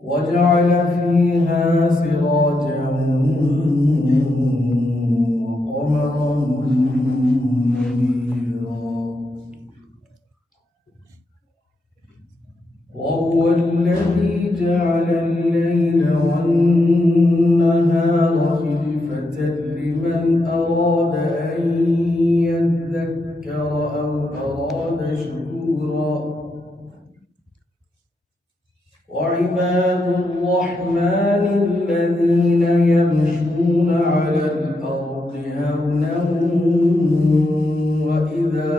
وجعل فيها سراجا وقمرا منيرا وهو الذي جعل الليل والنهار خلفة لمن أراد أن يذكر أو أراد شكورا وعباد الرحمن الذين يمشون على الأرض هونا وإذا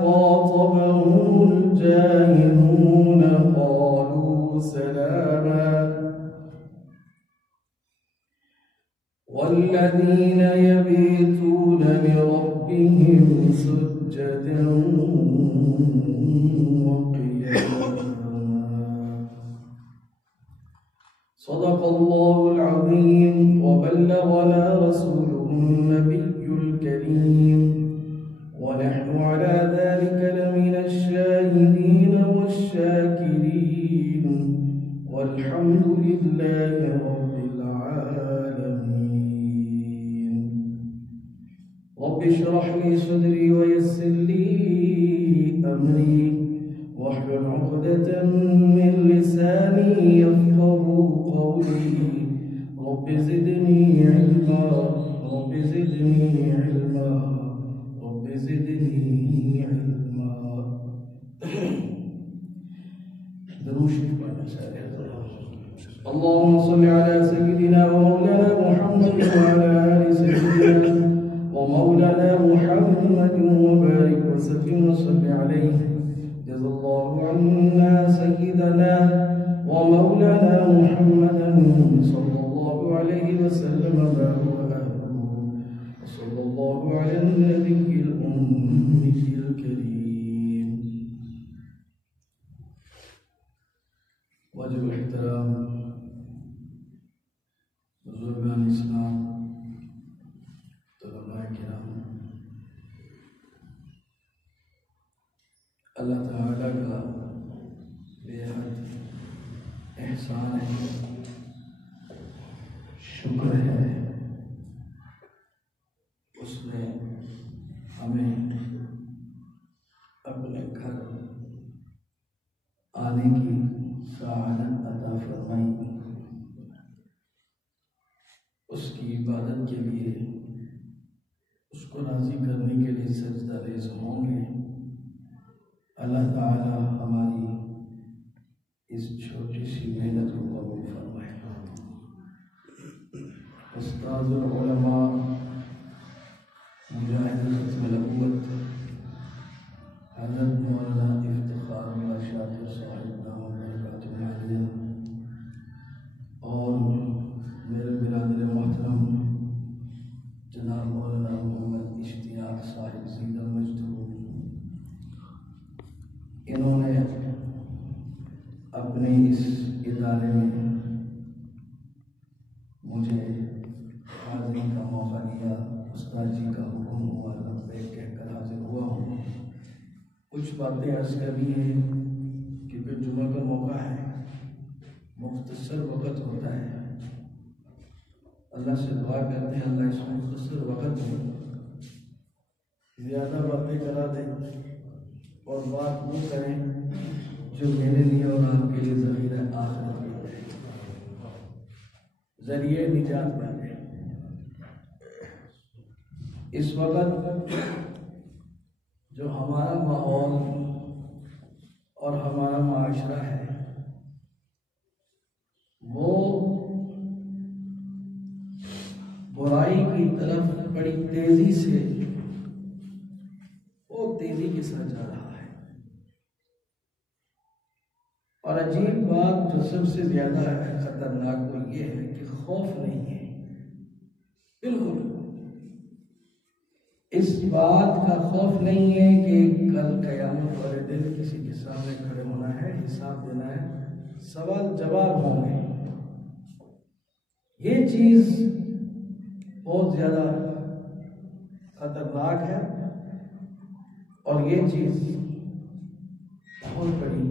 خاطبهم الجاهلون قالوا سلاما والذين يبيتون لربهم سجدا وقياما. صدق الله العظيم وبلغنا رسوله النبي الكريم ونحن على ذلك لمن الشاهدين والشاكرين والحمد لله رب العالمين. رب اشرح لي صدري ويسر لي أمري واحلل عقدة من لساني يفقهوا قولي. رب زدني علما رب زدني علما رب زدني علما. دروش اللهم صل على سيدنا ومولانا محمد وعلى آل سيدنا ومولانا محمد وبارك وسلم وصل عليه. جزا الله عنا سيدنا ومولانا محمدا صلى الله عليه وسلم ما هو أهله وصلى الله على النبي الأمي الكريم. واجب الاحترام بزرگان اسلام، طلباء کرام، اللہ تعالیٰ کا بے حد احسان ہے، شکر ہے، اس نے ہمیں اپنے گھر آنے کی سعادت عطا فرمائی. اس کی عبادت کے لیے، اس کو راضی کرنے کے لیے سجدہ ریز ہوں گے. اللہ تعالی ہماری اس چھوٹی سی محنت کو قبول فرمائے. استاذ العلماء مجاہد ختم نبوت حضرت مولانا افتخار میرا شاکر صاحب نام برکاتہ عالیہ اور میرے برادر محترم جناب مولانا محمد اشتیاق صاحب زیدہ مجدور، انہوں نے اپنے اس ادارے میں مجھے حاضری کا موقع دیا. استاد جی کا حکم ہوا، لبیک کہہ کر حاضر ہوا ہوں. کچھ باتیں عرض کرنی ہیں کیونکہ جمعہ کا موقع ہے، مختصر وقت ہوتا ہے. اللہ سے دعا کرتے ہیں اللہ اس مختصر وقت میں زیادہ باتیں کرا دیں اور بات وہ کریں جو میرے لیے اور آپ کے لیے ذخیرہ آخرت میں ہے، ذریعہ نجات بنے. اس وقت جو ہمارا ماحول اور ہمارا معاشرہ ہے وہ برائی کی طرف بڑی تیزی سے، بہت تیزی کے ساتھ جا رہا ہے. اور عجیب بات جو سب سے زیادہ خطرناک وہ یہ ہے کہ خوف نہیں ہے. بالکل اس بات کا خوف نہیں ہے کہ کل قیامت والے دن کسی کے سامنے کھڑے ہونا ہے، حساب دینا ہے، سوال جواب ہوں گے۔ یہ چیز بہت زیادہ خطرناک ہے اور یہ چیز بہت بڑی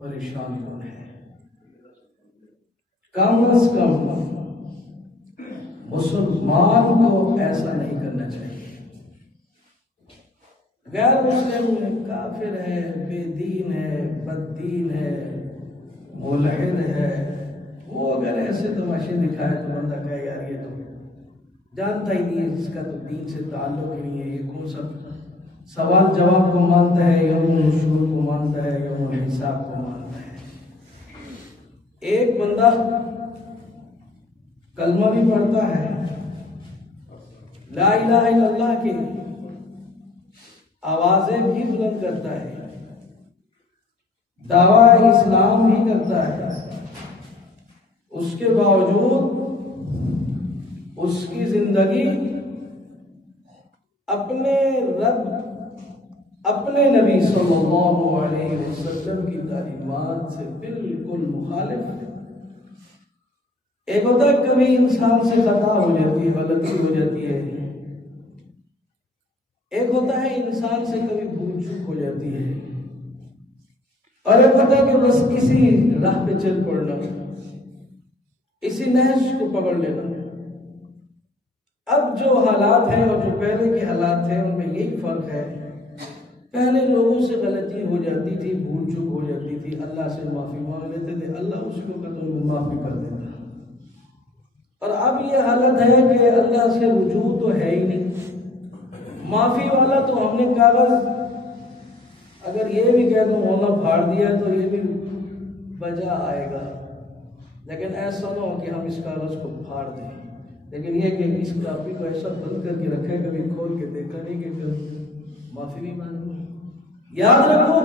پریشان کن ہے۔ کم از کم مسلمان کو ایسا نہیں کرنا چاہیے۔ غیر مسلم کافر ہے، بے دین ہے، بد دین ہے، ملحد ہے، وہ اگر ایسے تماشے دکھائے تو بندہ کہے یار یہ تو جانتا ہی نہیں ہے، اس کا تو دین سے تعلق ہی نہیں ہے، یہ کون سا سوال جواب کو مانتا ہے، یوم النشور کو مانتا ہے، یوم الحساب کو مانتا ہے۔ ایک بندہ کلمہ بھی پڑھتا ہے، لا الہ الا اللہ کی آوازیں بھی بلند کرتا ہے، دعویٰ اسلام بھی کرتا ہے، اس کے باوجود اس کی زندگی اپنے رب، اپنے نبی صلی اللہ علیہ وسلم کی تعلیمات سے بالکل مخالف ہے۔ ایک ہوتا ہے کبھی انسان سے خطا ہو جاتی ہے، غلطی ہو جاتی ہے، ایک ہوتا ہے انسان سے کبھی بھول چوک ہو جاتی ہے، اور ایک ہوتا ہے کہ بس اسی راہ پہ چل پڑنا، اسی نہج کو پکڑ لینا۔ اب جو حالات ہیں اور جو پہلے کے حالات ہیں ان میں یہی فرق ہے۔ پہلے لوگوں سے غلطی ہو جاتی تھی، بھول چوک ہو جاتی تھی، اللہ سے معافی مانگ لیتے تھے، اللہ اس کو معافی کر دیتا۔ اور اب یہ حالت ہے کہ اللہ سے رجوع تو ہے ہی نہیں، معافی والا تو ہم نے کاغذ اگر یہ بھی کہہ دوں ہونا پھاڑ دیا تو یہ بھی بجا آئے گا، لیکن ایسا نہ ہو کہ ہم اس کاغذ کو پھاڑ دیں، لیکن یہ کہ اس کاپی کو ایسا بند کر کے رکھے، کبھی کھول کے دیکھا نہیں کہ معافی بھی مانگی۔ یاد رکھو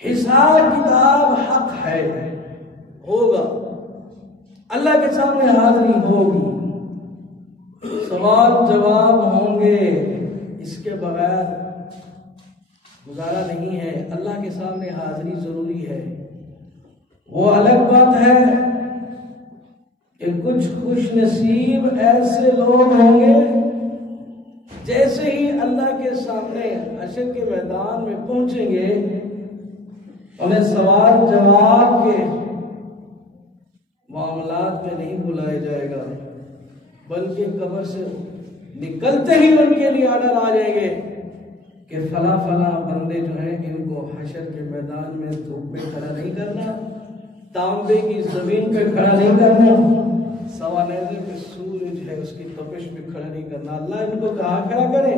حساب کتاب حق ہے، ہوگا، اللہ کے سامنے حاضری ہوگی، سوال جواب ہوں گے، اس کے بغیر گزارا نہیں ہے، اللہ کے سامنے حاضری ضروری ہے۔ وہ الگ بات ہے کہ کچھ خوش نصیب ایسے لوگ ہوں گے جیسے ہی اللہ کے سامنے حشر کے میدان میں پہنچیں گے انہیں سوال جواب کے معاملات میں نہیں بلائے جائے گا، بلکہ قبر سے نکلتے ہی ان کے لیے آرڈر آ جائیں گے کہ فلاں فلاں بندے جو ہیں ان کو حشر کے میدان میں دھوپ پہ کھڑا نہیں کرنا، تانبے کی زمین پہ کھڑا نہیں کرنا، سوانیزے پہ سورج ہے اس کی تپش پہ کھڑا نہیں کرنا، اللہ ان کو کہاں کھڑا کرے؟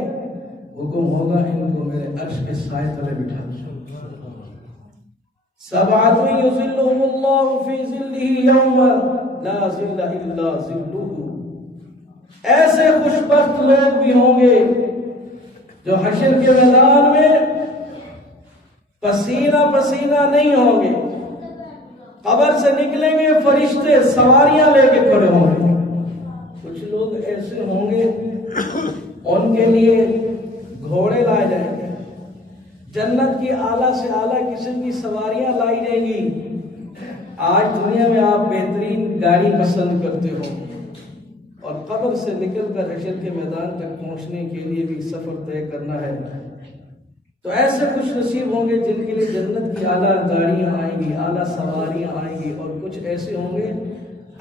حکم ہوگا ان کو میرے عرش کے سائے تلے بٹھا دو۔ سبعۃ یظلهم اللہ فی ظلہ یوم لا ظل الا ظلہ، ایسے خوش بخت لوگ بھی ہوں گے جو حشر کے میدان میں پسینہ پسینہ نہیں ہوں گے، قبر سے نکلیں گے فرشتے سواریاں لے کے کھڑے ہوں گے۔ کچھ لوگ ایسے ہوں گے ان کے لیے گھوڑے لائے جائیں گے، جنت کی اعلیٰ سے اعلیٰ قسم کی سواریاں لائی جائیں گی۔ آج دنیا میں آپ بہترین گاڑی پسند کرتے ہو اور قبر سے نکل کر حشر کے میدان تک پہنچنے کے لیے بھی سفر طے کرنا ہے، تو ایسے خوش نصیب ہوں گے جن کے لیے جنت کی اعلیٰ گاڑیاں آئیں گی، اعلیٰ سواریاں آئیں گی، اور کچھ ایسے ہوں گے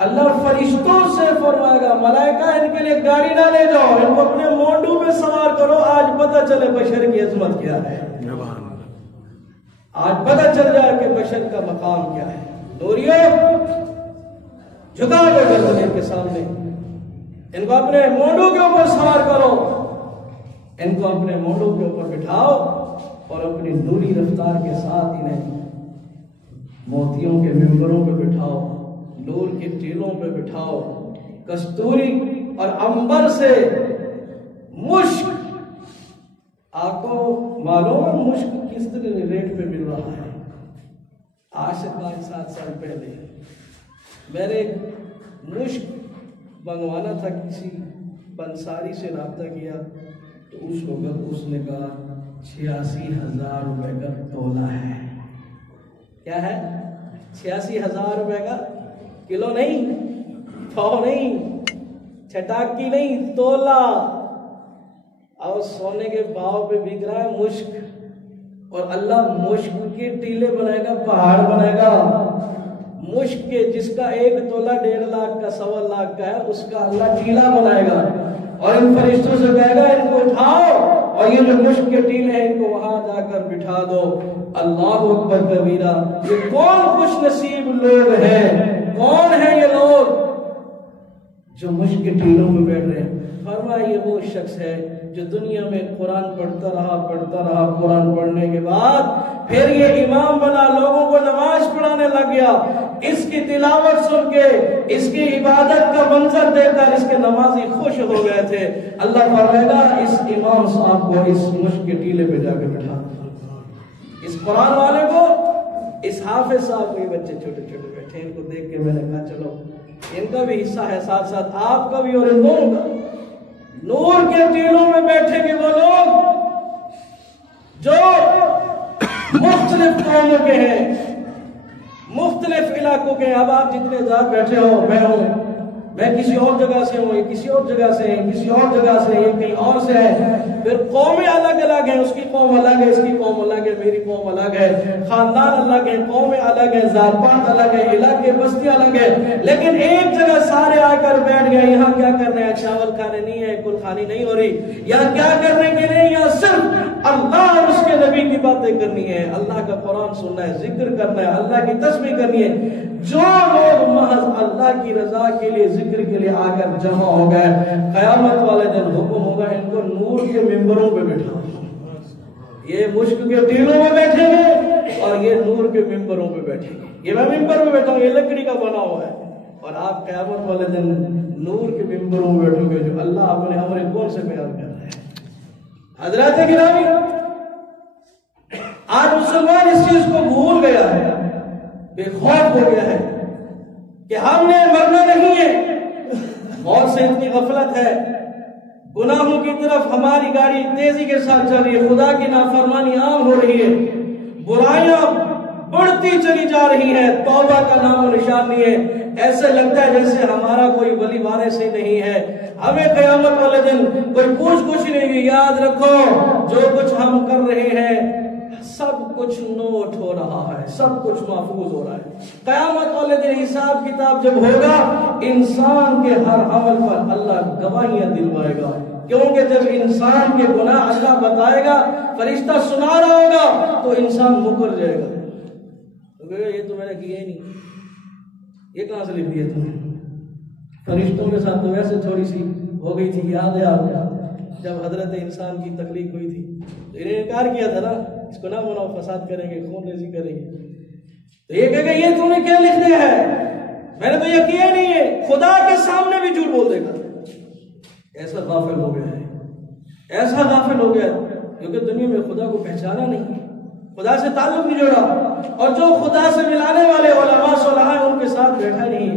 اللہ فرشتوں سے فرمائے گا ملائکہ ان کے لیے گاڑی نہ لے جاؤ، ان کو اپنے مونڈو پہ سوار کرو، آج پتہ چلے بشر کی عظمت کیا ہے، آج پتہ چل جائے کہ بشر کا مقام کیا ہے۔ دوریو جھکا دو گردن کے سامنے، ان کو اپنے مونڈو کے اوپر سوار کرو، ان کو اپنے مونڈو کے اوپر بٹھاؤ اور اپنی نوری رفتار کے ساتھ انہیں موتیوں کے ممبروں پہ بٹھاؤ، نور کے ٹیلوں پہ بٹھاؤ، کستوری اور عنبر سے مشک، آپ کو معلوم ہے مشک کس طرح ریٹ پہ مل رہا ہے؟ آج سے 5-7 سال پہلے میں نے ایک مشک منگوانا تھا کسی بنساری سے رابطہ کیا تو اس وقت اس نے کہا 86,000 روپے کا تولہ ہے. کیا ہے؟ 86,000 روپے کا کلو نہیں، پاؤ نہیں، چھٹاکی نہیں، تولہ. اور سونے کے بھاؤ پہ بک رہا ہے مشک، اور اللہ مشک کے ٹیلے بنائے گا، پہاڑ بنائے گا. مشک کے جس کا 1 تولہ 1.5 لاکھ کا 1.25 لاکھ کا ہے، اس کا اللہ ٹیلا بنائے گا اور ان فرشتوں سے کہے گا ان کو اٹھاؤ اور یہ جو مشک کے ٹیلے ہیں ان کو وہاں جا کر بٹھا دو. اللہ اکبر کبیرہ. یہ کون خوش نصیب لوگ ہیں، کون ہیں یہ لوگ جو مشک کے ٹیلوں میں بیٹھ رہے ہیں. فرمایا یہ وہ شخص ہے جو دنیا میں قرآن پڑھتا رہا. قرآن پڑھنے کے بعد پھر یہ امام بنا، لوگوں کو نماز پڑھانے لگ گیا. اس کی تلاوت سن کے، اس کی عبادت کا منظر دیکھ کر اس کے نمازی خوش ہو گئے تھے. اللہ فرمائے گا اس امام صاحب کو اس مشک کے ٹیلے پہ جا کے بٹھا، اس قرآن والے کو، اس حافظ صاحب کو. یہ بچے چھوٹے چھوٹے بیٹھے، ان کو دیکھ کے میں نے کہا چلو ان کا بھی حصہ ہے، ساتھ ساتھ آپ کا بھی اور ان دونوں کا. نور کے ٹیلوں میں بیٹھے گے وہ لوگ جو مختلف قوموں کے ہیں، مختلف علاقوں کے ہیں. اب آپ جتنے ذات بیٹھے ہو، میں ہوں، میں کسی اور جگہ سے ہوں، یہ کسی اور جگہ سے ہیں، کسی اور جگہ سے، یہ کہیں اور سے ہے. پھر قومیں الگ الگ ہیں، اس کی قوم الگ ہے، اس کی قوم الگ ہے، میری قوم الگ ہے، خاندان الگ ہے، قومیں الگ ہیں، ذات پات الگ ہے، علاقے بستیاں الگ ہے، لیکن ایک جگہ سارے آ کر بیٹھ گئے. یہاں کیا کرنا ہے؟ چاول کھانے نہیں ہے، کل خانی نہیں ہو رہی. یہاں کیا کرنے کے لیے؟ یہاں صرف اللہ اور اس کے نبی کی باتیں کرنی ہے، اللہ کا قرآن سننا ہے، ذکر کرنا ہے، اللہ کی تسبیح کرنی ہے. جو لوگ محض اللہ کی رضا کے لیے، ذکر کے لیے آ کر جمع ہو گئے، قیامت والے دن حکم ہوگا ان کو نور کے ممبروں پہ بٹھا. یہ مشک کے ٹیلوں میں بیٹھیں گے اور یہ نور کے ممبروں پہ بیٹھیں گے. یہ میں ممبر پہ بیٹھا ہوں، یہ لکڑی کا بنا ہوا ہے، اور آپ قیامت والے دن نور کے ممبروں میں بیٹھو گے جو اللہ اپنے امر کون سے بیان کر رہے ہیں. حضرات گرامی، آج مسلمان اس چیز کو بھول گیا ہے، بے خوف ہو گیا ہے کہ ہم نے مرنا نہیں ہے. موت سے اتنی غفلت ہے، گناہوں کی طرف ہماری گاڑی تیزی کے ساتھ چل رہی ہے، خدا کی نافرمانی عام ہو رہی ہے، برائیاں بڑھتی چلی جا رہی ہیں، توبہ کا نام و نشان نہیں ہے. ایسے لگتا ہے جیسے ہمارا کوئی ولی وارث ہی نہیں ہے. ہمیں قیامت والے دن کوئی پوچھ گچھ نہیں ہے. یاد رکھو جو کچھ ہم کر رہے ہیں سب کچھ نوٹ ہو رہا ہے، سب کچھ محفوظ ہو رہا ہے. قیامت والے دن حساب کتاب جب ہوگا، انسان کے ہر عمل پر اللہ گواہیاں دلوائے گا. کیونکہ جب انسان کے گناہ اللہ بتائے گا، فرشتہ سنا رہا ہوگا تو انسان مکر جائے گا. یہ تو میں نے کیا ہی نہیں، یہ کہاں سے لکھ دیا تم نے؟ فرشتوں کے ساتھ تو ویسے تھوڑی سی ہو گئی تھی. یاد ہے آپ جب حضرت انسان کی تخلیق ہوئی تھی تو انہیں انکار کیا تھا نا، اس کو نہ مناؤ، فساد کریں گے، خون ریزی کریں گے. تو یہ کہے گا یہ تم نے کیا لکھ دیا ہے، میں نے تو یہ کیا نہیں ہے. خدا کے سامنے بھی جھوٹ بول دے گا. ایسا غافل ہو گیا ہے، ایسا غافل ہو گیا کیونکہ دنیا میں خدا کو پہچانا نہیں، خدا سے تعلق نہیں جوڑا. اور جو خدا سے ملانے والے علماء صالحین ہیں ان کے ساتھ بیٹھا نہیں،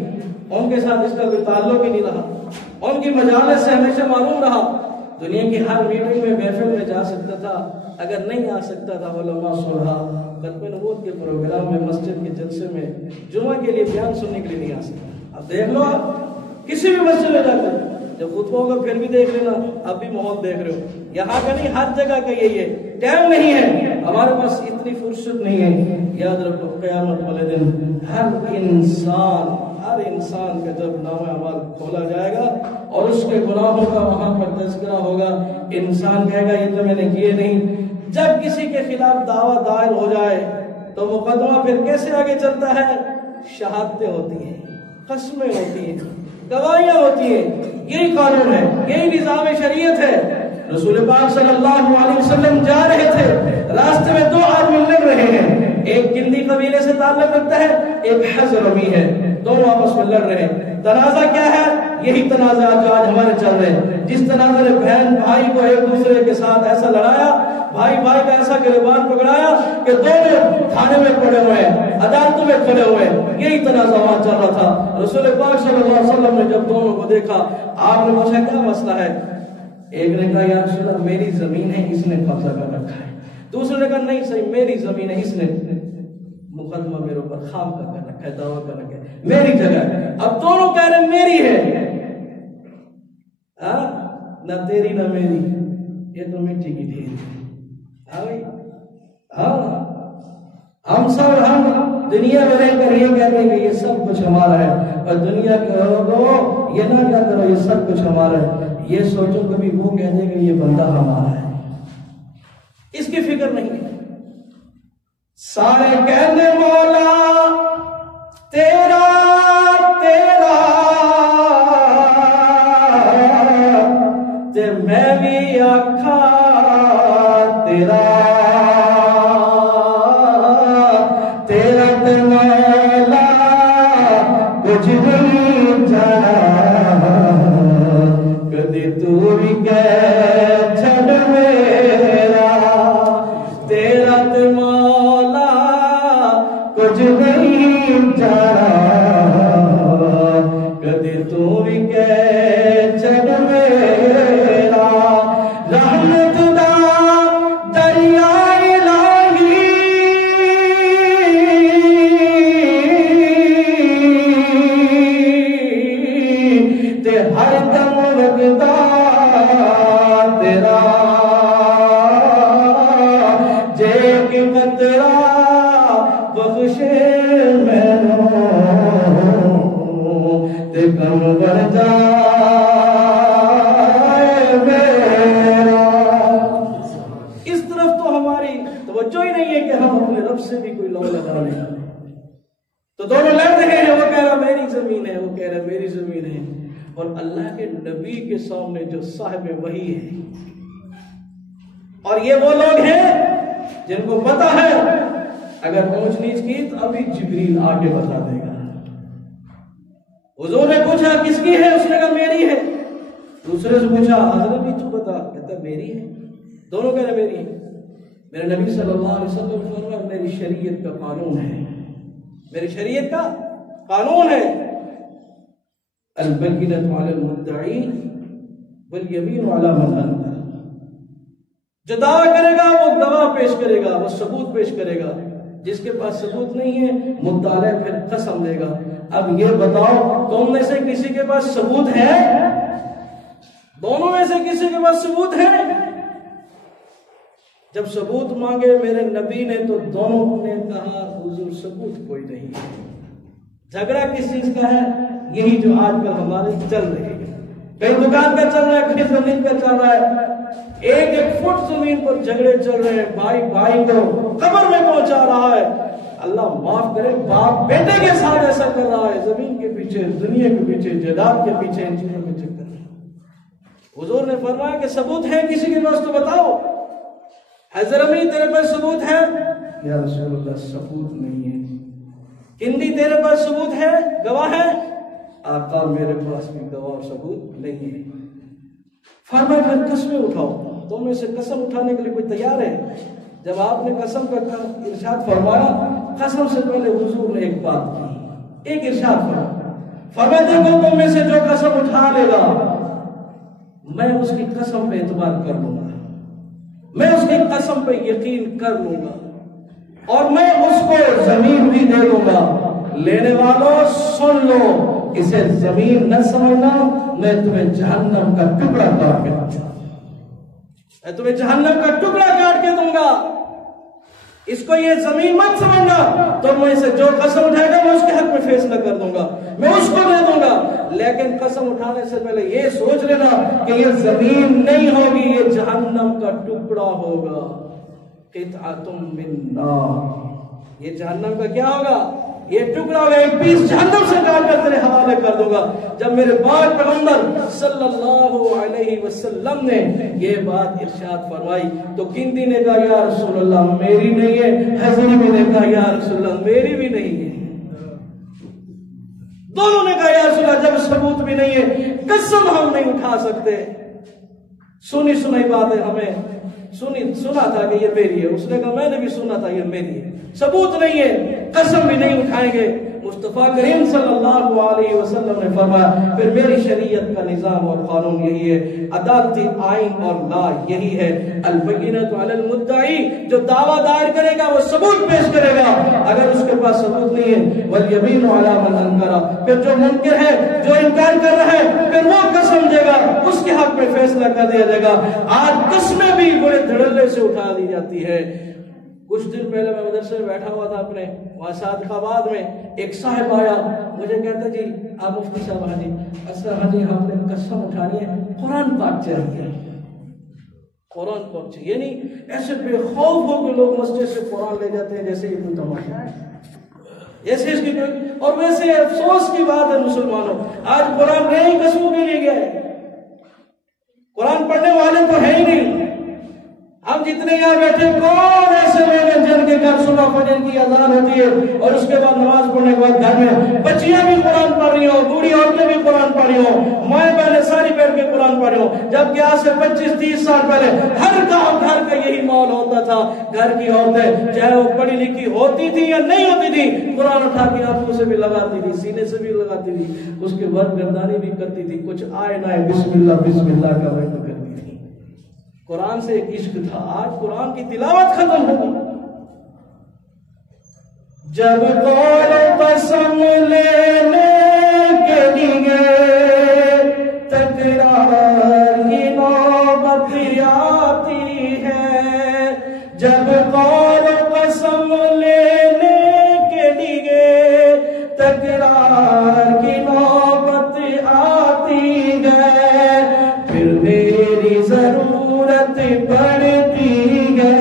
ان کے ساتھ اس کا کوئی تعلق ہی نہیں رہا، ان کی مجالس سے ہمیشہ معلوم رہا. دنیا کی ہر میٹنگ میں محفل میں جا سکتا تھا، اگر نہیں آ سکتا تھا علماء صالحین ختم نبوت کے پروگرام میں، مسجد کے جلسے میں، جمعہ کے لیے بیان سننے کے لیے نہیں آ سکتا. اب دیکھ لو آپ کسی بھی مسجد میں جا کر جب خطبہ ہوگا پھر بھی دیکھ لینا، اب بھی ماحول دیکھ رہے ہو. یہاں کا نہیں، ہر جگہ کا یہی ہے. ٹائم نہیں ہے، ہمارے پاس اتنی فرصت نہیں ہے. یاد رکھو قیامت والے دن ہر انسان کا جب نامہ اعمال کھولا جائے گا اور اس کے گناہوں کا وہاں پر تذکرہ ہوگا، انسان کہے گا یہ تو میں نے کیے نہیں. جب کسی کے خلاف دعویٰ دائر ہو جائے تو مقدمہ پھر کیسے آگے چلتا ہے؟ شہادتیں ہوتی ہیں، قسمیں ہوتی ہیں، گواہیاں ہوتی ہیں. یہی قانون ہے، یہی نظام شریعت ہے. رسول پاک صلی اللہ علیہ وسلم جا رہے تھے، راستے میں 2 آدمی لڑ رہے ہیں. ایک کندی قبیلے سے تعلق رکھتا ہے، ایک حضرمی ہے، دونوں آپس میں لڑ رہے ہیں. تنازع کیا ہے؟ یہی تنازعات جو آج ہمارے چل رہے ہیں. جس تنازع نے بہن بھائی کو ایک دوسرے کے ساتھ ایسا لڑایا، بھائی بھائی کا ایسا گریبان پکڑایا کہ دونوں تھانے میں پڑے ہوئے ہیں، عدالتوں میں کھڑے ہوئے ہیں، یہی تنازعات چل رہا تھا۔ رسول پاک صلی اللہ علیہ وسلم نے جب دونوں کو دیکھا، آپ نے پوچھا کیا مسئلہ ہے؟ ایک نے کہا یا رسول اللہ میری زمین ہے، اس نے قبضہ کر رکھا ہے۔ دوسرے نے کہا نہیں صحیح، میری زمین ہے، اس نے مقدمہ میرے اوپر خام کر رکھا ہے، دعویٰ کر رکھا ہے، میری جگہ ہے۔ اب دونوں کہہ رہے ہیں میری ہے، نہ تیری نہ میری، یہ تو مٹی کی ڈھیر ہے۔ ہم سب ہم دنیا میں رہ کر یہ کہتے ہیں کہ یہ سب کچھ ہمارا ہے، اور دنیا کے لوگوں یہ نہ کیا کرو یہ سب کچھ ہمارا ہے، یہ سوچو کبھی وہ کہہ دے کہ یہ بندہ ہمارا ہے، اس کی فکر نہیں ہے۔ سارے کہنے مولا تیرا تیرا تے میں بھی آکھا تیرا تیرا تے مولا کچھ نہیں جانا کدی تو بھی کہہ چھڑ میرا تیرا تے مولا کچھ نہیں جانا کدی تو بھی کہہ چھڑ میرا رحمت دا دریا الہی تے ہر دم وگدا تیرا جے کی قطرہ بخشے مینوں تے کم بڑھ جائے میرا۔ اس طرف تو ہماری توجہ ہی نہیں ہے کہ ہم اپنے رب سے بھی کوئی لو لگا لیں، تو دونوں لڑ رہے ہیں، وہ کہہ رہا میری زمین ہے، وہ کہہ رہا میری زمین ہے، اور اللہ کے نبی کے سامنے جو صاحب وحی ہے، اور یہ وہ لوگ ہیں جن کو پتا ہے اگر اونچ نیچ کی تو ابھی جبریل آگے بتا دے گا۔ حضور نے پوچھا کس کی ہے؟ اس نے کہا میری ہے۔ دوسرے سے پوچھا حضرت بھی تو بتا، کہتا میری ہے۔ دونوں کہہ رہے میری ہے۔ میرے نبی صلی اللہ علیہ وسلم نے فرمایا میری شریعت کا قانون ہے، میری شریعت کا قانون ہے، البینۃ علی المدعی والیمین علی من انکر، جو دعویٰ کرے گا وہ گواہ پیش کرے گا، وہ ثبوت پیش کرے گا، جس کے پاس ثبوت نہیں ہے مدعا پھر قسم دے گا۔ اب یہ بتاؤ تم میں سے کسی کے پاس ثبوت ہے؟ دونوں میں سے کسی کے پاس ثبوت ہے؟ جب ثبوت مانگے میرے نبی نے تو دونوں نے کہا حضور ثبوت کوئی نہیں ہے۔ جھگڑا کس چیز کا ہے؟ یہی جو آج کل ہمارے چل رہی ہے، کئی دکان کا چل رہا ہے، کہیں زمین کا چل رہا ہے، ایک ایک فٹ زمین پر جھگڑے چل رہے ہیں، بھائی بھائی کو قبر میں پہنچا رہا ہے۔ اللہ معاف کرے، باپ بیٹے کے ساتھ ایسا کر رہا ہے، زمین کے پیچھے، دنیا کے پیچھے، جائیداد کے پیچھے، ان چیزوں کے چکر میں۔ حضور نے فرمایا کہ ثبوت ہے کسی کے پاس تو بتاؤ۔ حضرمی تیرے پاس ثبوت ہے؟ یا رسول اللہ ثبوت نہیں ہے۔ کندی تیرے پاس ثبوت ہے، گواہ ہے؟ آقا میرے پاس بھی گواہ اور ثبوت نہیں ہے۔ فرمایا پھر قسمیں اٹھاؤ، تم میں سے قسم اٹھانے کے لیے کوئی تیار ہے؟ جب آپ نے قسم کا ارشاد فرمایا، قسم سے پہلے حضور نے ایک بات کی، ایک ارشاد فرمایا دیکھو تم میں سے جو قسم اٹھا لے گا میں اس کی قسم پہ اعتبار کر لوں گا، میں اس کی قسم پہ یقین کر لوں گا، اور میں اس کو زمین بھی دے دوں گا۔ لینے والوں سن لو، اسے زمین نہ سمجھنا، میں تمہیں جہنم کا ٹکڑا کاٹ کے دوں گا، میں تمہیں جہنم کا ٹکڑا کاٹ کے دوں گا۔ اس کو یہ زمین مت سمجھنا، تو میں اسے جو قسم اٹھائے گا میں اس کے حق میں فیصلہ کر دوں گا، میں اس کو دے دوں گا۔ لیکن قسم اٹھانے سے پہلے یہ سوچ لینا کہ یہ زمین نہیں ہوگی، یہ جہنم کا ٹکڑا ہوگا، قطعۃ من نار، یہ جہنم کا کیا ہوگا؟ یہ ٹکڑا ہوگا، ایک پیس جہنم سے کاٹ کر تیرے حوالے کر دوں گا۔ جب میرے پاک پیغمبر صلی اللہ علیہ وسلم نے یہ بات ارشاد فرمائی تو کندی نے کہا یا رسول اللہ میری نہیں ہے، حضرمی نے کہا یا رسول اللہ میری بھی نہیں ہے۔ دونوں نے کہا یا رسول اللہ جب ثبوت بھی نہیں ہے قسم ہم نہیں اٹھا سکتے۔ سنی سنائی باتیں ہمیں سنا تھا کہ یہ میری ہے. اس نے کہا میں نے بھی سنا تھا یہ میری ہے. ثبوت نہیں ہے, قسم بھی نہیں اٹھائیں گے. مصطفیٰ کریم صلی اللہ علیہ وسلم نے فرمایا پھر میری شریعت کا نظام اور قانون یہی ہے, عدالتی آئین اور لا یہی ہے. البینۃ علی المدعی, جو دعویٰ دائر کرے گا وہ ثبوت پیش کرے گا. اگر اس کے پاس ثبوت نہیں ہے, والیمین علی من انکر, پھر جو منکر ہے, جو انکار کر رہا ہے, پھر وہ قسم دے گا, اس کے حق میں فیصلہ کر دیا جائے گا. آج قسمیں بھی بڑے دھڑلے سے اٹھا دی جاتی ہے. کچھ دن پہلے میں مدرسے میں بیٹھا ہوا تھا اپنے وہاں صادق آباد میں, ایک صاحب آیا, مجھے کہتا جی آپ مفتی صاحب ہاں جی اصل ہاں جی ہم نے قسم اٹھانی ہے, قرآن پاک چاہیے, قرآن پاک چاہیے. یعنی ایسے بے خوف ہو کے لوگ مسجد سے قرآن لے جاتے ہیں جیسے یہ کوئی تماشا ہے, ایسے اس کی کوئی. اور ویسے افسوس کی بات ہے مسلمانوں, آج قرآن نئی قسموں کے لیے گیا ہے, قرآن پڑھنے والے تو ہے ہی نہیں. ہم جتنے یہاں بیٹھے کون ایسے لوگ ہیں جن کے گھر صبح فجر کی اذان ہوتی ہے اور اس کے بعد نماز پڑھنے کے بعد گھر میں بچیاں بھی قرآن پڑھ رہی ہوں, بوڑھی عورتیں بھی قرآن پڑھ رہی ہوں, مائیں بہنیں ساری بیٹھ کے قرآن پڑھ رہی ہوں. جبکہ آج سے 25-30 سال پہلے ہر گاؤں گھر کا یہی ماحول ہوتا تھا. گھر کی عورتیں چاہے وہ پڑھی لکھی ہوتی تھی یا نہیں ہوتی تھی, قرآن اٹھا کے آنکھوں سے بھی لگاتی تھی, سینے سے بھی لگاتی تھی, اس کے ورد گردانی بھی کرتی تھی, کچھ آئے نہ بسم اللہ کا ورد کرتی تھی. قرآن سے ایک عشق تھا. آج قرآن کی تلاوت ختم ہو گئی. جب قول قسم لینے کے لیے تکرار کی نوبت آتی ہے, جب قول قسم لینے کے لیے تکرار کی نوبت آتی ہے, پھر میری ضرورت پڑتی ہے,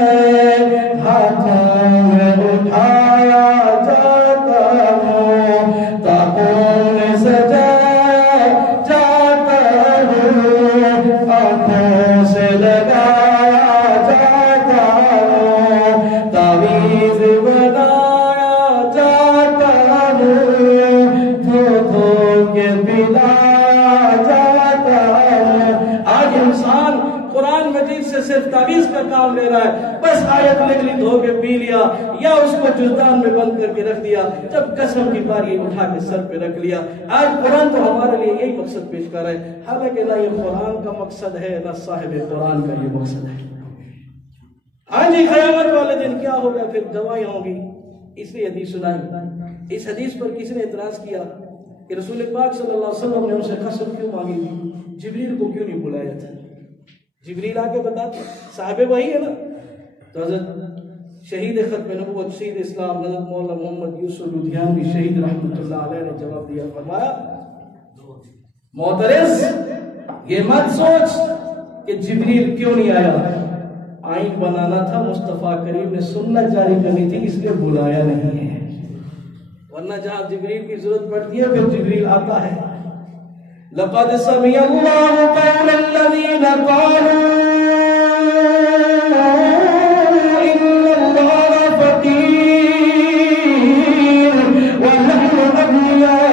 ہاتھوں میں اٹھایا جاتا ہوں, تاکوں میں سجایا جاتا ہوں, آنکھوں سے لگایا جاتا ہوں, تعویذ بنایا جاتا ہوں, دھو دھو کے پلایا جاتا ہوں. آج انسان قرآن مجید سے صرف تعویذ کا کام لے رہا ہے, بس آیت نکلی دھو کے پی لیا یا اس کو جزدان میں بند کر کے رکھ دیا, جب قسم کی باری اٹھا کے سر پہ رکھ لیا. آج قرآن تو ہمارے لیے یہی مقصد پیش کر رہا ہے, حالانکہ نہ یہ قرآن کا مقصد ہے نہ صاحب قرآن کا یہ مقصد ہے. ہاں جی قیامت والے دن کیا ہوگا, پھر دوائیں ہوں گی, اس لیے حدیث سنائی. اس حدیث پر کسی نے اعتراض کیا کہ رسول پاک صلی اللہ علیہ وسلم نے ان سے قسم کیوں مانگی تھی, جبریل کو کیوں نہیں بلایا تھا؟ جبریل آ کے بتاتے, صاحب وہی ہے نا. تو حضرت شہید ختم نبوت شہید اسلام حضرت مولانا محمد یوسف لدھیانوی شہید رحمۃ اللہ علیہ نے جواب دیا, فرمایا معترض یہ مت سوچ کہ جبریل کیوں نہیں آیا, آئین بنانا تھا, مصطفیٰ کریم نے سنت جاری کرنی تھی, اس لیے بلایا نہیں ہے. ورنہ جہاں جبریل کی ضرورت پڑتی ہے پھر جبریل آتا ہے. لقد سمع اللہ قول الذین قالوا ان اللہ فقیر ونحن اغنیاء.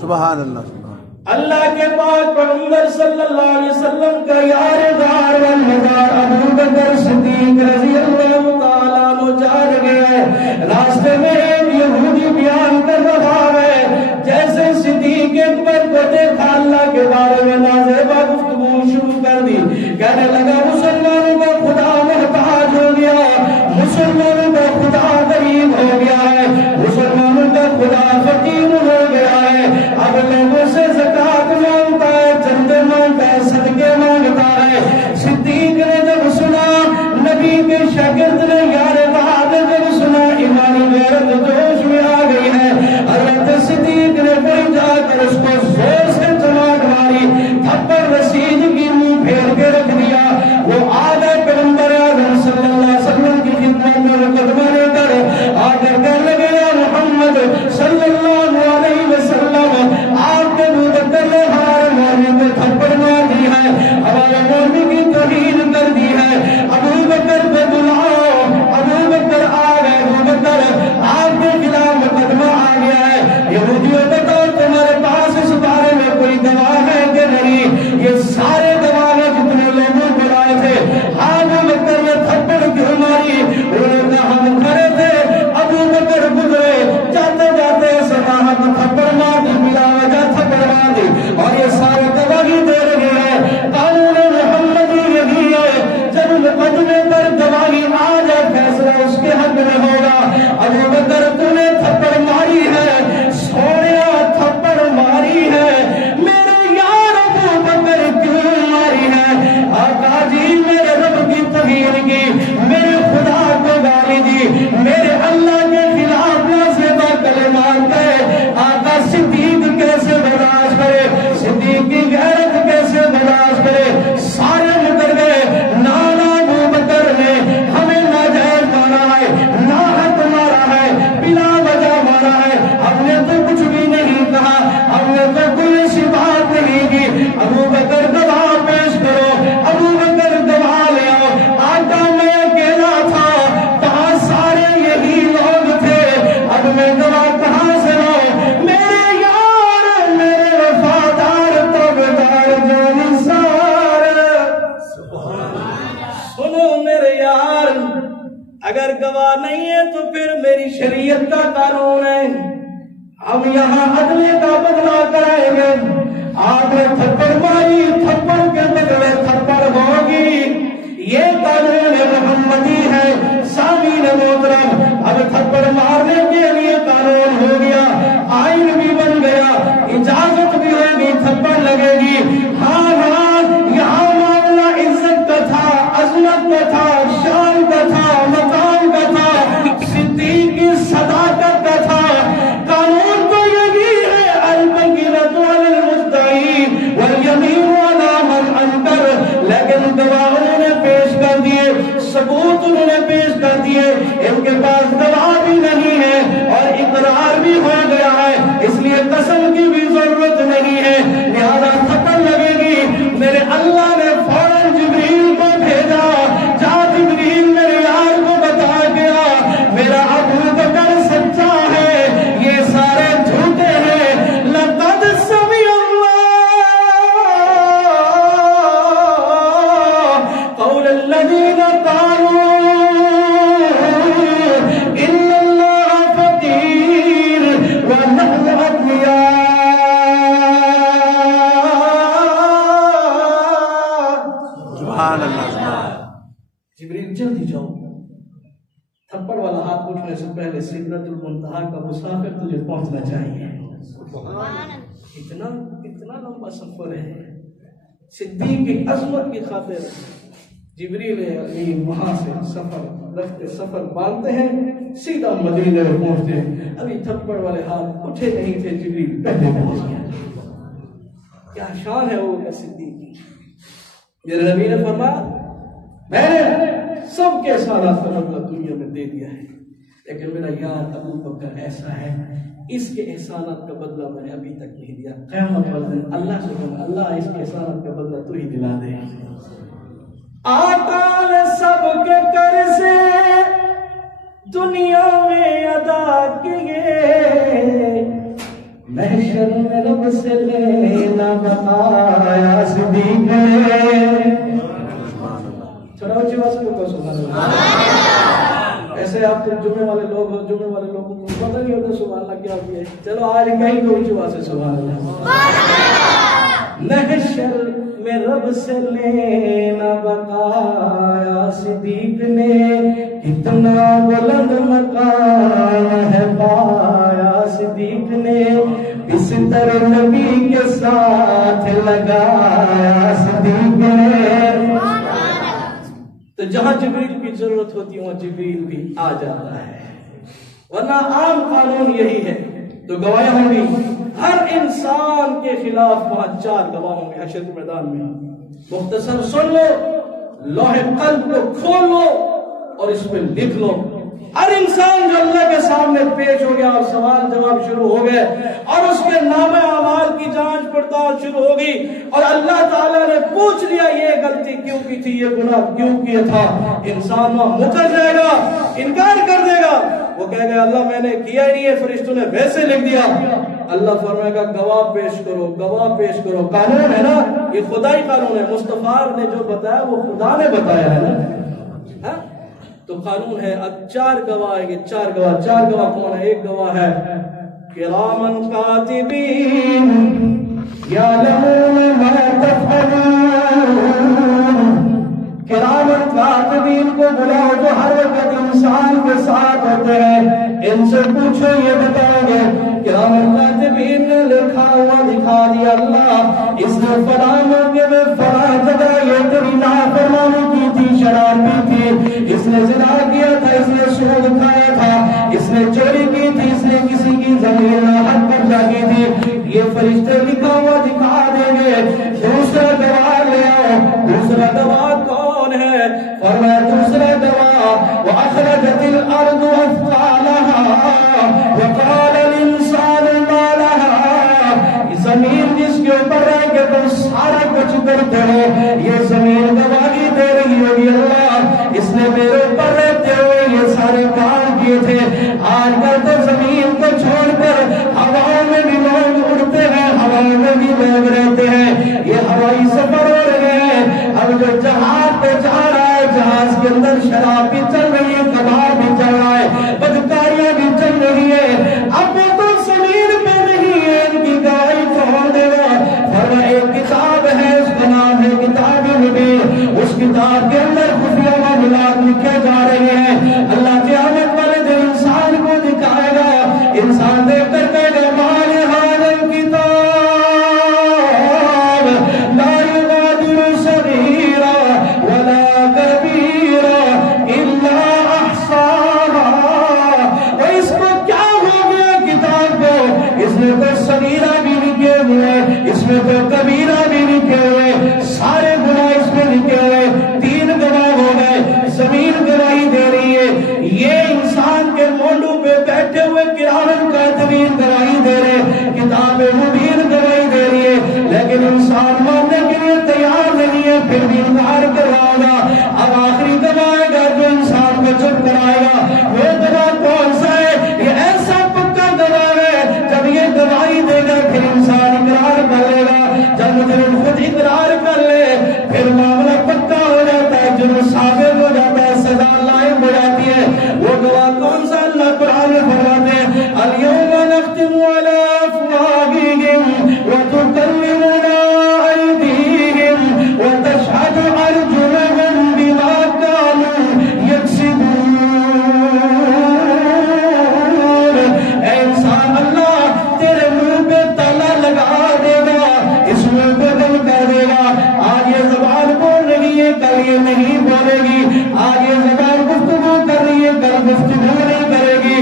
سبحان اللہ. اللہ کے پاک پیغمبر صلی اللہ علیہ وسلم کا یار غار والمزار ابو بکر صدیق رضی اللہ تعالیٰ عنہ جا رہے ہیں. راستے میں ایک یہودی بیان کر رہا ہے, جیسے صدیق اکبر کو دیکھا اللہ کے بارے میں نازیبا گفتگو شروع کر دی. کہنے لگا مسلمانوں کا خدا محتاج ہو گیا, مسلمانوں کا خدا غریب ہو گیا ہے, مسلمانوں کا خدا فقیر ہو گیا ہے. اب لوگوں سے زکات مانگتا ہے, چندے مانگتا ہے, صدقے مانگتا ہے. صدیق نے جب سنا, نبی کے شاگرد نے یار بات جب سنا, ایمانی غیرت جوش میں آ گئی ہے. حضرت صدیق نے کوئی جا کر اس کو زور سے چماٹ ماری, تھپڑ رسید کی منہ پھیر کے رکھ دیا. وہ آ گئے پیغمبر اعظم صلی اللہ علیہ وسلم کی خدمت میں مقدمہ لے کر آ کر کہنے لگے یا محمد صلی اللہ علیہ وسلم, آپ کے ابو بکر نے ہمارے مولوی کو تھپڑ مار دی ہے, ہمارے مولوی کی توہین کر دی ہے, ابو بکر کو بلاؤ. ابو بکر آ گئے. ابو بکر آپ کے خلاف مقدمہ آ گیا ہے. یہودیوں بتاؤ تمہارے پاس اس بارے میں کوئی گواہ کسی کی غیرت کیسے برداشت کرے؟ سارے نکل گئے، نانا ابو بکر نے ہمیں ناجائز مارا ہے، ناحق مارا ہے، بلا وجہ مارا ہے، ہم نے تو کچھ بھی نہیں کہا، ہم نے تو کوئی ایسی بات نہیں کی۔ ابو بکر گواہ پیش کرو، ابو بکر گواہ لے آؤ۔ آقا میں اکیلا تھا، کہاں سارے یہی لوگ تھے، اب میں گواہ کہاں سے لاؤں؟ میرے یار، میرے وفادار تابعدار جانسار، سنو میرے یار، اگر گواہ نہیں ہے تو پھر میری شریعت کا قانون ہے، ہم یہاں عدلے کا بدلہ کرائیں گے۔ آپ نے تھپڑ ماری، تھپڑ کے بدلے تھپڑ ہوگی، یہ قانون محمدی ہے۔ سامعین محترم، اب تھپڑ مارنے کے لیے قانون ہو گیا، آئین بھی بن گیا، اجازت بھی ہوگی، تھپڑ لگے گی۔ ہاں ہاں، یہاں معاملہ عزت کا تھا، عظمت کا تھا، شان کا تھا، مقام کا تھا، صدیق کی صداقت کا تھا۔ قانون تو یہی ہے، البینۃ علی المدعی والیمین علی من انکر، لیکن گواہوں نے پیش کر دیے، ثبوت انہوں نے پیش کر دیے، ان کے پاس گواہ بھی نہیں ہے اور اقرار بھی ہو گیا ہے، اس لیے قسم کی بھی ضرورت نہیں ہے، لہذا تھپڑ لگے گی۔ میرے اللہ نے فوراً جبریل کو بھیجا، جا جبریل میرے یار کو بتا گیا، میرا ابو بکر سچا ہے، یہ سارے جھوٹے ہیں۔ لقد سمع قول الذين قالوا إن الله فقير ونحن أغنياء۔ سبحان اللہ۔ جبریل جلدی جاؤ، تھپڑ والا ہاتھ اٹھنے سے پہلے سدرۃ المنتہا کا مسافر تجھے پہنچنا چاہیے۔ اتنا لمبا سفر ہے، صدیق کی عظمت کی خاطر جبریل امین وہاں سے سفر باندھتے ہیں، سیدھا مدینے میں پہنچتے ہیں۔ ابھی تھپڑ والے ہاتھ اٹھے نہیں تھے، جبریل پہلے پہنچ گیا۔ کیا شان ہے وہ صدیق کی۔ میرے نبی نے فرمایا، میں نے سب کے احسانات کا بدلہ دنیا میں دے دیا ہے، لیکن میرا یار ابو بکر ایسا ہے، اس کے احسانات کا بدلہ میں نے ابھی تک نہیں دیا۔ قیامت والے دن اللہ سے کہوں، اللہ اس کے احسانات کا بدلہ تو ہی دلا دے۔ آقا نے سب کے قرضے دنیا میں ادا کیے، محشر میں رب سے لینا بتایا صدیق نے۔ چھوڑا اچھی بات کو سبحان اللہ۔ ایسے آپ تو جمعے والے لوگ ہو، جمعے والے لوگوں کو پتہ نہیں ہوتا سبحان اللہ کیا ہوتی ہے۔ چلو آج کہیں تو اچھی بات سے سبحان اللہ۔ محشر میں رب سے لینا بتایا صدیق نے، کتنا بلند مقام ہے پایا صدیق نے، بستر نبی کے ساتھ لگایا صدیق نے۔ تو جہاں جبریل کی ضرورت ہوتی ہے وہاں جبریل بھی آ جاتا ہے، ورنہ عام قانون یہی ہے۔ تو گواہیں ہوں گی، ہر انسان کے خلاف وہاں 4 گواہ ہوں گے حشر کے میدان میں۔ مختصر سن لو، لوح قلب کو کھول لو اور اس پہ لکھ لو۔ ہر انسان جو اللہ کے سامنے پیش ہو گیا اور سوال جواب شروع ہو گئے اور اس کے نامہ اعمال کی جانچ پڑتال شروع ہوگی اور اللہ تعالیٰ نے پوچھ لیا یہ غلطی کیوں کی تھی، یہ گناہ کیوں کیا تھا، انسان وہاں مکر جائے گا، انکار کر دے گا، وہ کہے گا اللہ میں نے کیا ہی نہیں ہے، فرشتوں نے ویسے لکھ دیا۔ اللہ فرمائے گا گواہ پیش کرو، گواہ پیش کرو۔ قانون ہے نا، یہ خدائی قانون ہے، مصطفیٰ نے جو بتایا وہ خدا نے بتایا ہے نا۔ تو قانون ہے، اب 4 گواہ آئیں گے، 4 گواہ۔ 4 گواہ کون ہے؟ ایک گواہ ہے کرامن کاتبین یعلمون ما تفعلون۔ کرامن کاتبین کو بلاؤ جو ہر وقت انسان کے ساتھ ہوتے ہیں، ان سے پوچھو یہ بتائیں گے کرامن کاتبین نے لکھا ہوا دکھا دیا اللہ اس نے فلاں موقع میں فلاں جگہ یہ تیری نافرمانی کی تھی، شراب پی تھی، اس نے زنا کیا تھا، اس نے سود کھایا تھا، اس نے چوری کی تھی، اس نے کسی کی زمین میں حق قبضہ کی تھی، یہ فرشتے لکھا ہوا دکھا دیں گے۔ تم سارا کچھ کرتے ہو، یہ زمین گواہی دے رہی ہوگی اللہ اس نے میرے اوپر رہتے ہوئے یہ سارے کام کیے تھے۔ آج کل تو زمین کو چھوڑ کر ہواؤں میں بھی لوگ اڑتے ہیں، ہواؤں میں بھی لوگ رہتے ہیں، یہ ہوائی سفر ہو رہے ہیں۔ اب جو جہاز پہ جا رہا ہے جہاز کے اندر شراب بھی چل رہی ہے، کباب بھی چل رہا ہے، بدکاریاں بھی چل رہی ہے۔ اب وہ تو زمین پہ نہیں ہے، ان کی گواہی کون دے گا؟ فرمایا ایک کتاب ہے اس کا نام ہے کتاب مبین، اس کتاب کے اندر خفیہ معاملات لکھے جا رہے ہیں۔ اللہ قیامت والے دن انسان کو دکھائے گا، انسان دیکھ کر کہے گا مال ھذا الکتاب لا یغادر صغیرا ولا کبیرا الا احصاها۔ اور اس کو کیا ہو گیا کتاب کو؟ اس میں تو صغیرہ بھی لکھے ہوئے، اس میں تو کبیرہ بھی لکھے ہوئے، سارے گناہ اس میں لکھے ہوئے۔ تین گواہ ہو گئے، زمین گواہی دے رہی ہے، یہ انسان کے مونڈوں پہ بیٹھے ہوئے کرامن کاتبین گواہی دے رہے، کتاب مبین گواہی دے رہی ہے، لیکن انسان ماننے کے لیے تیار نہیں ہے، پھر بھی انکار کر رہا ہوگا۔ اب آخری گواہ آئے گا جو انسان کو چپ کرائے گا، وہ گواہ کون سا ہے؟ یہ ایسا پکا گواہ ہے جب یہ گواہی دے گا پھر انسان اقرار کر لے گا، جب مجرم خود اقرار کر لے پھر معاملہ پکا ہو جاتا ہے، جرم ثابت ہو جاتا ہے، سزا لائق ہو جاتی ہے۔ وہ گواہ کون سا؟ اللہ قرآن میں فرماتے ہیں الیوم نختم علی افواہہم وتکلمنا ایدیہم وتشہد ارجلہم بما کانوا یکسبون۔ اے انسان اللہ تیرے منہ پہ تالا لگا دے گا، اس منہ پہ دل کر دے گا آج یہ زبان بول رہی ہے کل یہ نہیں بولے گی، آج یہ زبان گفتگو کر رہی ہے کل گفتگو نہیں کرے گی،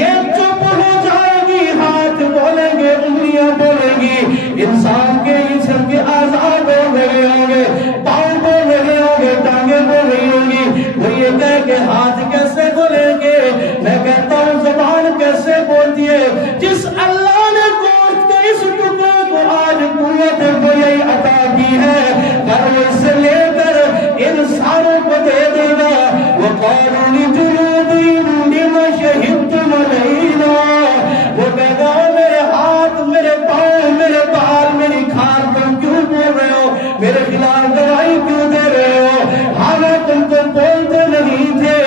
یہ چپ ہو جائے گی، ہاتھ بولیں گے انگلیاں بولیں گی، انسان کے جسم کے اعضاء بول رہے ہوں گے، پاؤں بول رہے ہوں گے، ٹانگیں بول رہی ہوں گی۔ وہ یہ کہہ کہ ہاتھ کیسے بولیں گے؟ میں کہتا ہوں زبان کیسے بولتی ہے؟ جس اللہ نے گوشت کے اس ٹکڑے کو آج قوت گوئی عطا کی ہے، پر وہ اس سے لے کر انسانوں کو دے دے گا۔ وَقَالُوا لِجُلُودِهِمْ لِمَ شَهِدتُّمْ عَلَيْنَا، وہ کہے گا میرے ہاتھ میرے پاؤں میرے بال میری کھال تم کیوں بول رہے ہو، میرے خلاف گواہی کیوں دے رہے ہو؟ ہاں تم تو بولتے نہیں تھے،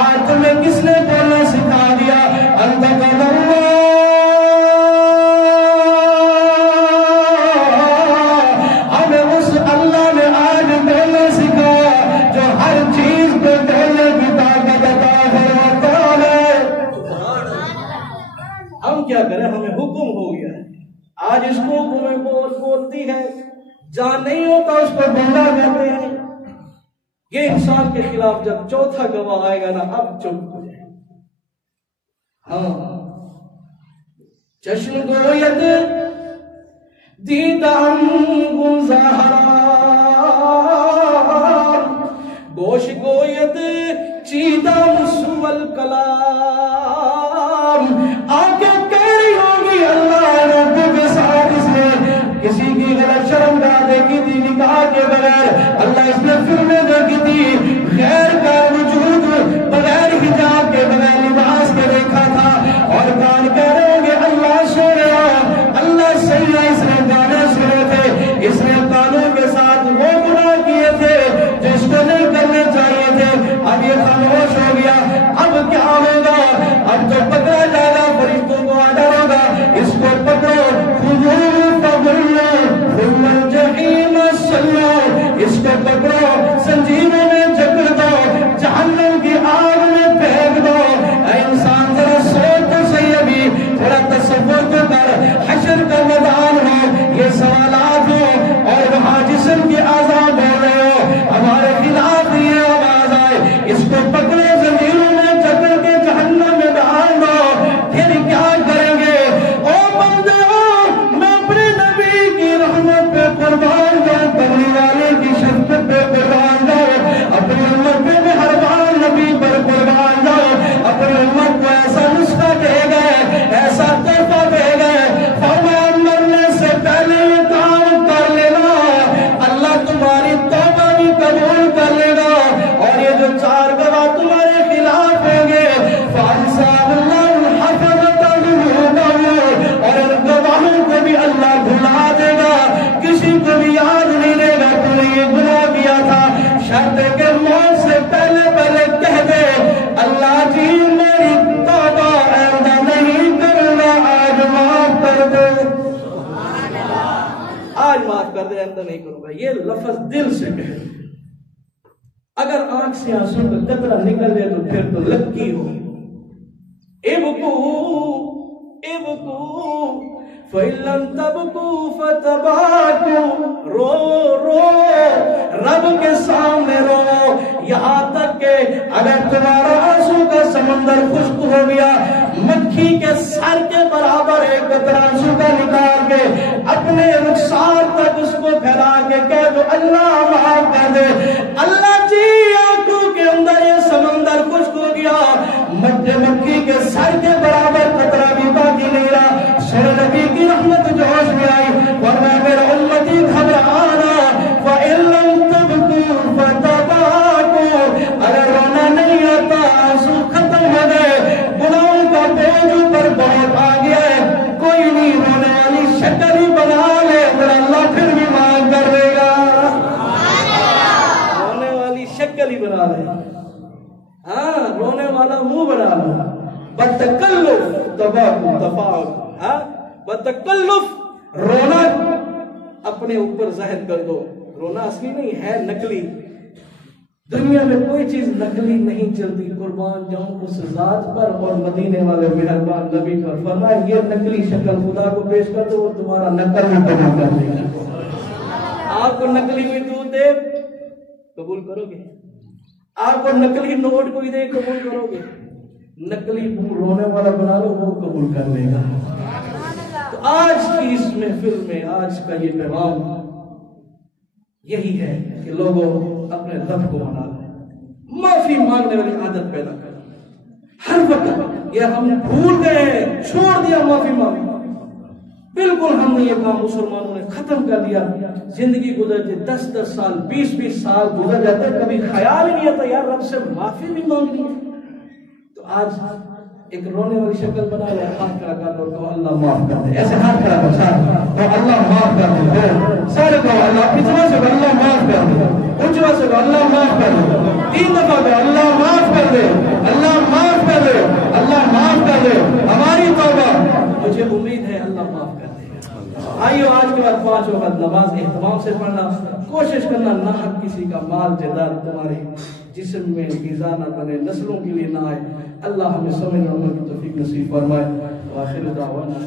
آج تمہیں کس نے بولنا سکھا دیا؟ انطقنا اللہ، ہمیں اس اللہ نے آج بولنا سکھایا جو ہر چیز پہ بولنے کی طاقت عطا فرماتا ہے۔ ہم کیا کریں، ہمیں حکم ہو گیا ہے، آج اس کو حکم بولتی ہے، جہاں نہیں ہوتا اس کو بندہ کہتے ہیں۔ یہ انسان کے خلاف جب چوتھا گواہ آئے گا نا اب چپ ہو جائے۔ ہاں چشم گوید دیدم گلزار، گوش گوید چیدم سول کلام، آنکھیں کہہ رہی ہوگی اللہ رب کے ساتھ اس نے کسی کی غلط شرم گاہ دیکھی تھی نکاح کے بغیر، اللہ اس نے فلمیں دیکھی تھی، غیر کا وجود بغیر حجاب کے بغیر لباس کے دیکھا تھا، اور کان کہہ رہے ہوں گے اللہ سو رہا، اللہ صحیح ہے، اس نے گانے سنے تھے، اس نے کانوں کے ساتھ وہ گناہ کیے تھے جو اس کو نہیں کرنے چاہیے تھے، اب یہ خاموش ہو گیا، اب کیا ہوگا؟ اب تو پکڑا جائے گا، فرشتوں کو آڈر ہوگا اس کو پکڑو، خذوہ فغلوہ ثم الجحیم صلوہ، اس کو پکڑو، زنجیروں میں جکڑو، یہ گناہ کیا تھا، شرط ہے کہ موت سے پہلے پہلے کہہ دے اللہ جی میری توبہ آئندہ نہیں کرنا، آج معاف کر دے، آج معاف کر دے، آئندہ نہیں کروں گا. یہ لفظ دل سے کہہ دے. اگر آنکھ سے آنسو کا قطرہ نکل جائے تو پھر تو لکی ہو. ابکو فَإِلَّمْ تَبْكُوا فَتَبَاكُوا، رو رو رب کے سامنے رو، یہاں تک کہ اگر تمہارا آنسو کا سمندر خشک ہو گیا، مکھی کے سر کے برابر ایک قطرہ آنسو کا نکال کے اپنے رخسار تک اس کو پھیلا کے کہہ دو اللہ معاف کر دے، اللہ جی آنکھوں کے اندر یہ سمندر خشک ہو گیا، مکھی کے سر کے برابر قطرہ بھی باقی نہیں رہا. سر نبی کی رحمت جوش میں آئی، ورنہ میرا امتی گھبرانا. فَإِن لَّمْ تَبْكُوا فَتَبَاكُوا، اگر رونا نہیں آتا، آنسو ختم ہو گئے، گناہوں کا بوجھ اوپر بہت آ گیا ہے، کوئی نہیں، رونے والی شکل ہی بنا لے، اگر اللہ پھر بھی معاف کر دے گا. رونے والی شکل ہی بنا لے، ہاں رونے والا منہ بنا لو. بتکلف بتکلف رونا اپنے اوپر ظاہر کر دو. رونا اصلی نہیں ہے، نقلی. دنیا میں کوئی چیز نقلی نہیں چلتی. قربان جاؤں اس ذات پر اور مدینے والے مہربان نبی پر. فرمایا یہ نقلی شکل خدا کو پیش کر دو، وہ تمہارا نقل بھی بنا کر دے گا. آپ کو نقلی میں دودھ دے قبول کرو گے؟ آپ کو نقلی نوٹ کوئی دے قبول کرو گے؟ نقلی رونے والا بنا لو، وہ قبول کر لے گا. تو آج کی اس محفل میں آج کا یہ پیغام یہی ہے کہ لوگوں اپنے رب کو منا لیں، معافی مانگنے والی عادت پیدا کریں. ہر وقت یہ ہم بھول گئے، چھوڑ دیا معافی مانگنا. بالکل ہم نے یہ کام مسلمانوں نے ختم کر دیا. زندگی گزرتی 10 سال 20 سال گزر جاتے، کبھی خیال ہی نہیں آتا یار رب سے معافی بھی مانگنی ہے. تو آج ایک رونے والی شکل بنا لے، ہاتھ کھڑا کر دو تو اللہ معاف کر دے. ایسے ہاتھ کھڑا کر تو اللہ معاف کر دے. سارے کو اللہ پچھلا سے اللہ معاف کر دے، اونچا سے اللہ معاف کر دے. 3 دفعہ کہ اللہ معاف کر دے، اللہ معاف کر دے، اللہ معاف کر دے. ہماری توبہ، مجھے امید ہے اللہ معاف کر دے. آئیو آج کے بعد 5 وقت نماز اہتمام سے پڑھنا. کوشش کرنا نہ حق کسی کا مال جائیداد تمہارے جسم میں غذا نہ بنے، نسلوں کے لیے نہ آئے. اللہ ہمیں سمجھ اور عمل کی توفیق نصیب فرمائے. وآخر دعوانا